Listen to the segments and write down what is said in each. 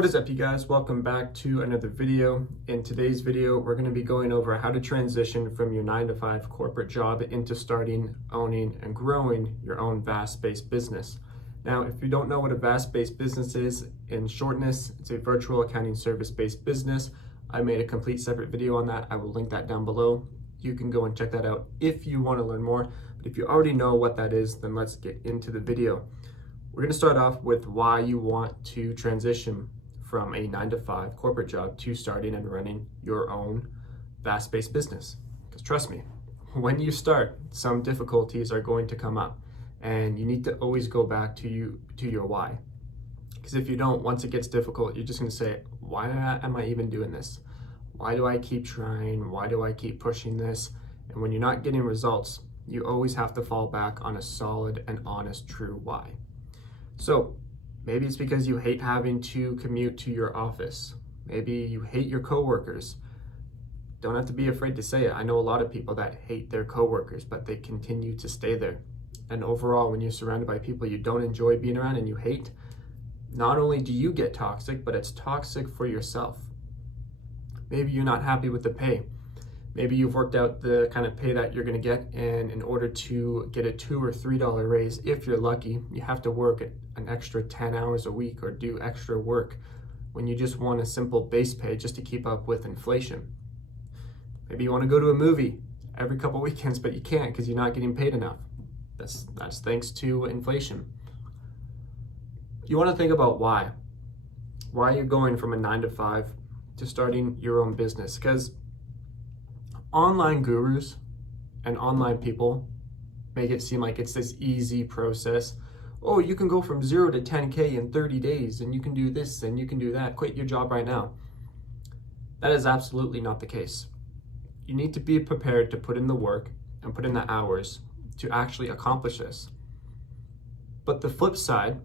What is up, you guys? Welcome back to another video. In today's video, we're going to be going over how to transition from your 9-to-5 corporate job into starting, owning, and growing your own VAS-based business. Now, if you don't know what a VAS-based business is, in shortness, it's a virtual accounting service-based business. I made a complete separate video on that. I will link that down below. You can go and check that out if you want to learn more. But if you already know what that is, then let's get into the video. We're going to start off with why you want to transition from a 9-to-5 corporate job to starting and running your own VAS-based business. Because trust me, when you start, some difficulties are going to come up, and you need to always go back to your why. Because if you don't, once it gets difficult, you're just going to say, why am I even doing this? Why do I keep trying? Why do I keep pushing this? And when you're not getting results, you always have to fall back on a solid and honest, true why. So maybe it's because you hate having to commute to your office. Maybe you hate your coworkers. Don't have to be afraid to say it. I know a lot of people that hate their coworkers, but they continue to stay there. And overall, when you're surrounded by people you don't enjoy being around and you hate, not only do you get toxic, but it's toxic for yourself. Maybe you're not happy with the pay. Maybe you've worked out the kind of pay that you're going to get, and in order to get a $2 or $3 raise, if you're lucky, you have to work an extra 10 hours a week or do extra work when you just want a simple base pay just to keep up with inflation. Maybe you want to go to a movie every couple weekends, but you can't because you're not getting paid enough. That's thanks to inflation. You want to think about why you're going from a 9-to-5 to starting your own business, because online gurus and online people make it seem like it's this easy process. Oh, you can go from 0 to 10K in 30 days, and you can do this and you can do that. Quit your job right now. That is absolutely not the case. You need to be prepared to put in the work and put in the hours to actually accomplish this. But the flip side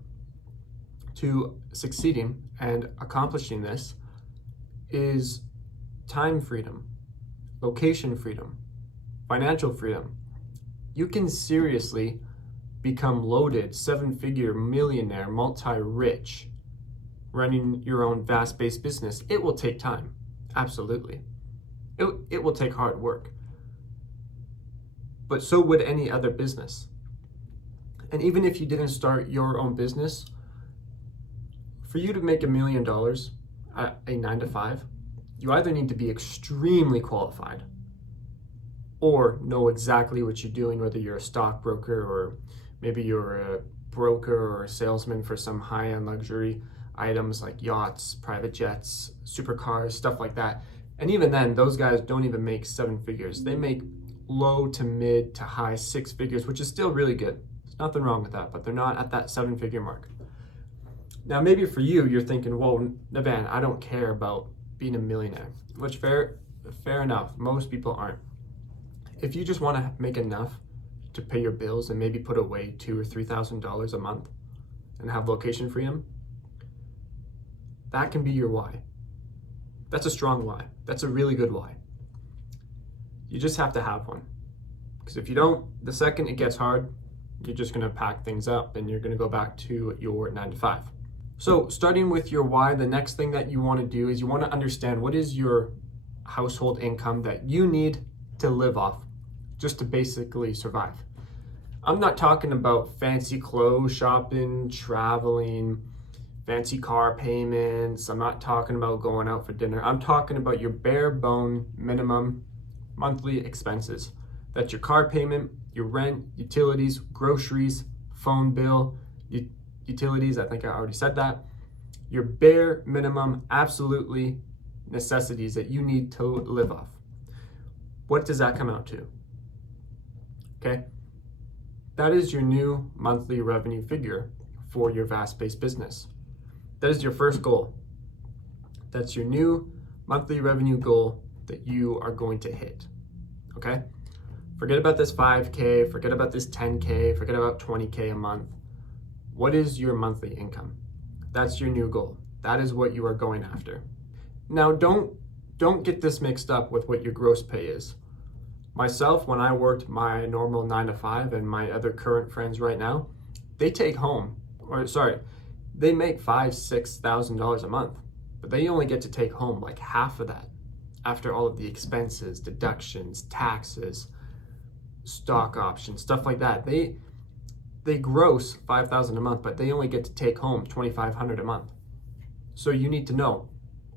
to succeeding and accomplishing this is time freedom, location freedom, financial freedom. You can seriously become loaded, 7-figure millionaire, multi-rich, running your own VAS-based business. It will take time, absolutely. It will take hard work. But so would any other business. And even if you didn't start your own business, for you to make $1 million at a 9-to-5, you either need to be extremely qualified or know exactly what you're doing, whether you're a stockbroker or maybe you're a broker or a salesman for some high-end luxury items like yachts, private jets, supercars, stuff like that. And even then, those guys don't even make 7 figures. They make low to mid to high 6 figures, which is still really good. There's nothing wrong with that, but they're not at that 7-figure mark. Now, maybe for you, you're thinking, whoa, Navan, I don't care about being a millionaire, which fair enough. Most people aren't. If you just want to make enough to pay your bills and maybe put away $2,000 or $3,000 a month and have location freedom, that can be your why. That's a strong why. That's a really good why. You just have to have one. Because if you don't, the second it gets hard, you're just going to pack things up and you're going to go back to your 9-to-5. So starting with your why, the next thing that you want to do is you want to understand what is your household income that you need to live off, just to basically survive. I'm not talking about fancy clothes shopping, traveling, fancy car payments. I'm not talking about going out for dinner. I'm talking about your bare bone minimum monthly expenses. That's your car payment, your rent, utilities, groceries, phone bill, utilities, I think I already said that. Your bare minimum, absolutely necessities that you need to live off. What does that come out to? Okay, that is your new monthly revenue figure for your VAS-based business. That is your first goal. That's your new monthly revenue goal that you are going to hit. Okay, forget about this 5K, forget about this 10K, forget about 20K a month. What is your monthly income? That's your new goal. That is what you are going after. Now, don't get this mixed up with what your gross pay is. Myself, when I worked my normal 9-to-5 and my other current friends right now, they take home, they make $5,000-6,000 a month, but they only get to take home like half of that after all of the expenses, deductions, taxes, stock options, stuff like that. They gross $5,000 a month, but they only get to take home $2,500 a month. So you need to know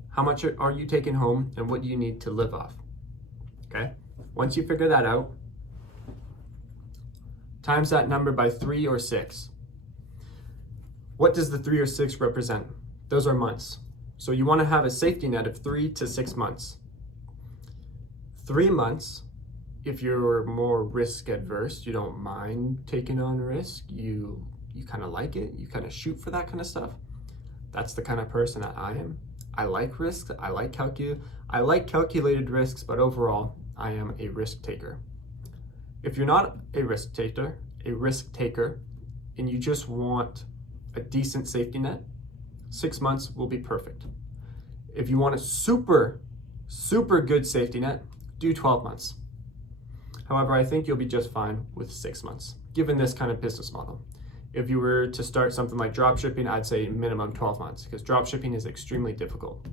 how much are you taking home and what do you need to live off. Okay? Once you figure that out, times that number by 3 or 6. What does the 3 or 6 represent? Those are months. So you want to have a safety net of 3 to 6 months. 3 months, if you're more risk adverse, you don't mind taking on risk, you kind of like it, you kind of shoot for that kind of stuff. That's the kind of person that I am. I like risks, I like calculated risks, but overall, I am a risk taker. If you're not a risk taker, and you just want a decent safety net, 6 months will be perfect. If you want a super good safety net, do 12 months. However, I think you'll be just fine with 6 months, given this kind of business model. If you were to start something like dropshipping, I'd say minimum 12 months, because dropshipping is extremely difficult.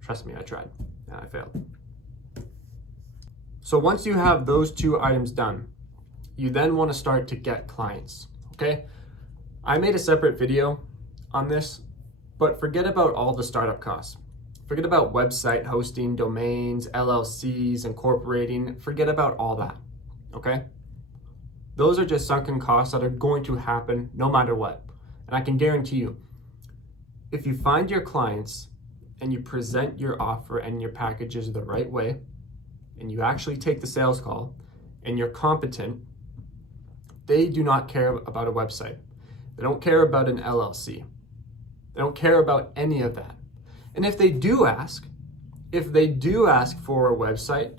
Trust me, I tried, and I failed. So once you have those 2 items done, you then want to start to get clients, okay? I made a separate video on this, but forget about all the startup costs. Forget about website hosting, domains, LLCs, incorporating. Forget about all that, okay? Those are just sunken costs that are going to happen no matter what. And I can guarantee you, if you find your clients and you present your offer and your packages the right way, and you actually take the sales call, and you're competent, they do not care about a website. They don't care about an LLC. They don't care about any of that. And if they do ask for a website,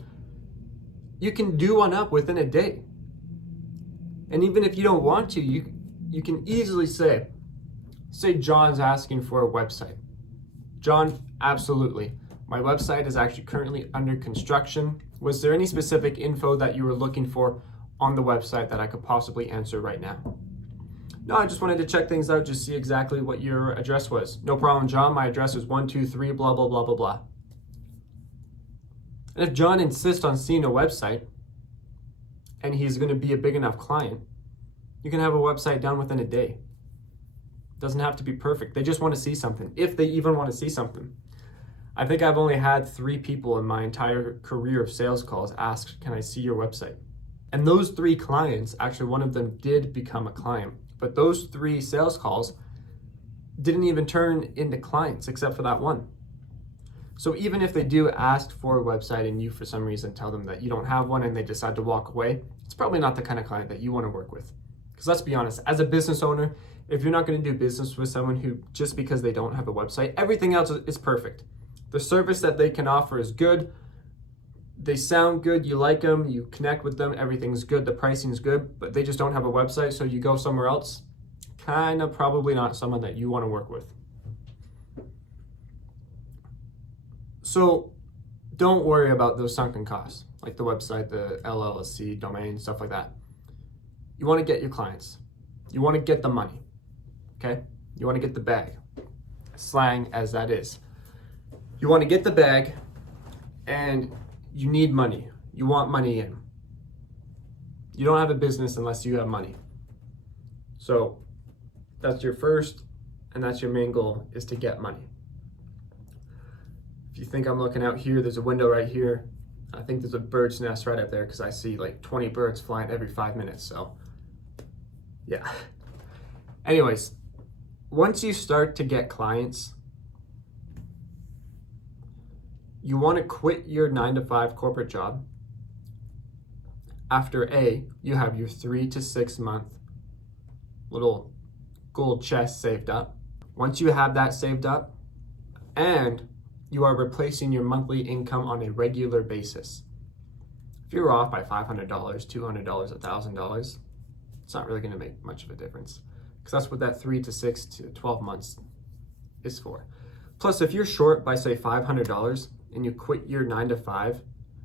you can do one up within a day. And even if you don't want to, you can easily say John's asking for a website. John, absolutely. My website is actually currently under construction. Was there any specific info that you were looking for on the website that I could possibly answer right now? No, I just wanted to check things out, just see exactly what your address was. No problem, John. My address is 123, blah, blah, blah, blah, blah. And if John insists on seeing a website and he's going to be a big enough client, you can have a website done within a day. Doesn't have to be perfect. They just want to see something, if they even want to see something. I think I've only had 3 people in my entire career of sales calls ask, can I see your website? And those 3 clients, actually one of them did become a client. But those 3 sales calls didn't even turn into clients except for that one. So even if they do ask for a website and you for some reason tell them that you don't have one and they decide to walk away, it's probably not the kind of client that you want to work with. Because let's be honest, as a business owner, if you're not going to do business with someone who, just because they don't have a website, everything else is perfect. The service that they can offer is good. They sound good, you like them, you connect with them, everything's good, the pricing's good, but they just don't have a website, so you go somewhere else. Kind of probably not someone that you want to work with. So don't worry about those sunken costs, like the website, the LLC, domain, stuff like that. You want to get your clients. You want to get the money, okay? You want to get the bag, slang as that is. You want to get the bag, and you need money. You want money in. You don't have a business unless you have money. So that's your first, and that's your main goal, is to get money. If you think I'm looking out here, there's a window right here. I think there's a bird's nest right up there because I see like 20 birds flying every 5 minutes. So yeah. Anyways, once you start to get clients, you want to quit your 9-to-5 corporate job after you have your 3 to 6 month little gold chest saved up. Once you have that saved up and you are replacing your monthly income on a regular basis. If you're off by $500, $200, $1,000, it's not really going to make much of a difference, because that's what that 3 to 6 to 12 months is for. Plus, if you're short by say $500 and you quit your 9-to-5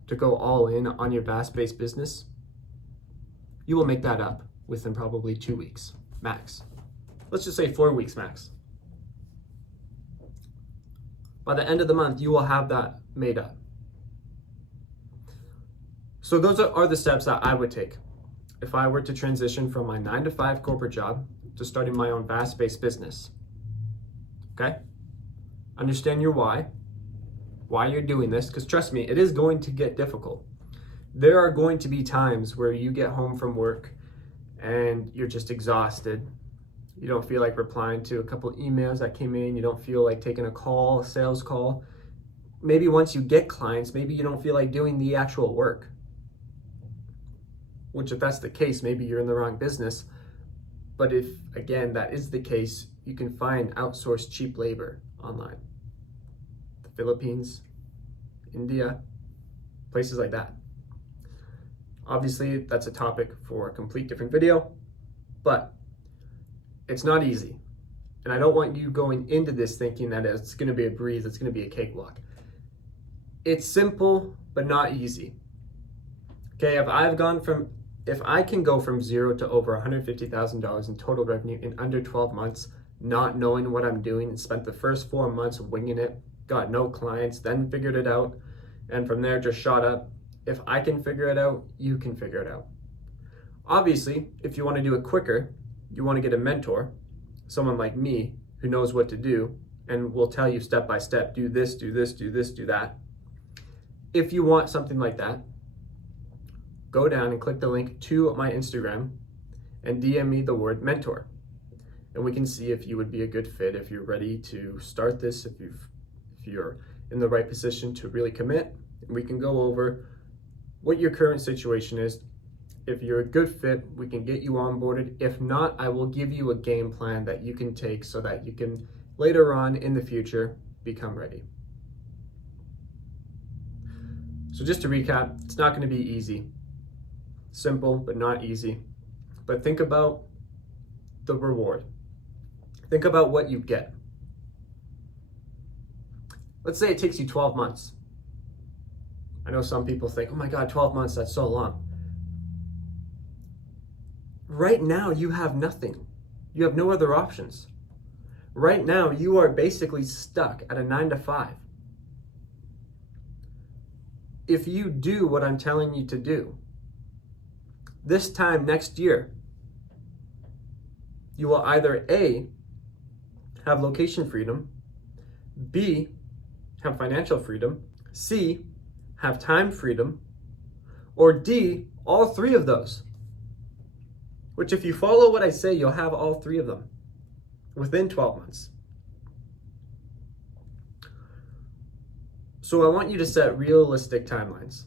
to go all in on your VAS-based business, you will make that up within probably 2 weeks max. Let's just say 4 weeks max. By the end of the month, you will have that made up. So those are the steps that I would take if I were to transition from my 9-to-5 corporate job to starting my own VAS-based business. Okay? Understand your why you're doing this, because trust me, it is going to get difficult. There are going to be times where you get home from work and you're just exhausted. You don't feel like replying to a couple emails that came in. You don't feel like taking a call, a sales call. Maybe once you get clients, maybe you don't feel like doing the actual work. Which, if that's the case, maybe you're in the wrong business. But if, again, that is the case, you can find outsourced cheap labor online. The Philippines, India, places like that. Obviously, that's a topic for a complete different video, but it's not easy. And I don't want you going into this thinking that it's going to be a breeze, it's going to be a cakewalk. It's simple, but not easy. Okay, if I can go from zero to over $150,000 in total revenue in under 12 months, not knowing what I'm doing, and spent the first 4 months winging it, got no clients, then figured it out, and from there just shot up. If I can figure it out, you can figure it out. Obviously, if you want to do it quicker, you want to get a mentor, someone like me who knows what to do and will tell you step by step, do this, do this, do this, do that. If you want something like that, go down and click the link to my Instagram and DM me the word mentor. And we can see if you would be a good fit, if you're ready to start this, if you're in the right position to really commit. We can go over what your current situation is. If you're a good fit, we can get you onboarded. If not, I will give you a game plan that you can take so that you can later on in the future become ready. So just to recap, it's not going to be easy. Simple, but not easy. But think about the reward. Think about what you get. Let's say it takes you 12 months. I know some people think, oh my God, 12 months, that's so long. Right now, you have nothing. You have no other options. Right now, you are basically stuck at a 9-to-5. If you do what I'm telling you to do, this time next year, you will either A, have location freedom, B, have financial freedom, C, have time freedom, or D, all three of those. Which, if you follow what I say, you'll have all three of them within 12 months. So I want you to set realistic timelines.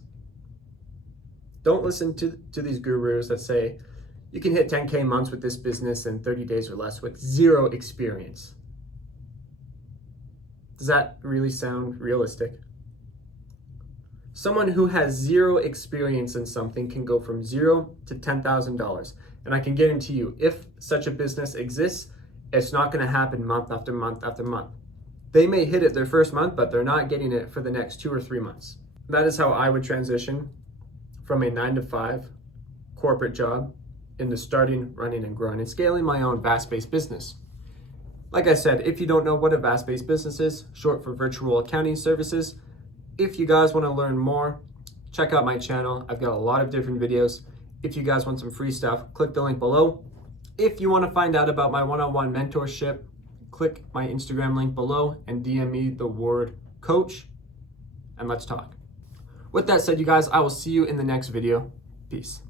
Don't listen to these gurus that say you can hit 10K months with this business in 30 days or less with zero experience. Does that really sound realistic? Someone who has zero experience in something can go from $0 to $10,000. And I can guarantee you, if such a business exists, it's not going to happen month after month after month. They may hit it their first month, but they're not getting it for the next 2 or 3 months. That is how I would transition from a 9-to-5 corporate job into starting, running, and growing and scaling my own VAS-based business. Like I said, if you don't know what a VAS-based business is, short for virtual accounting services, if you guys want to learn more, check out my channel. I've got a lot of different videos. If you guys want some free stuff, click the link below. If you want to find out about my one-on-one mentorship, click my Instagram link below and DM me the word coach, and let's talk. With that said, you guys, I will see you in the next video. Peace.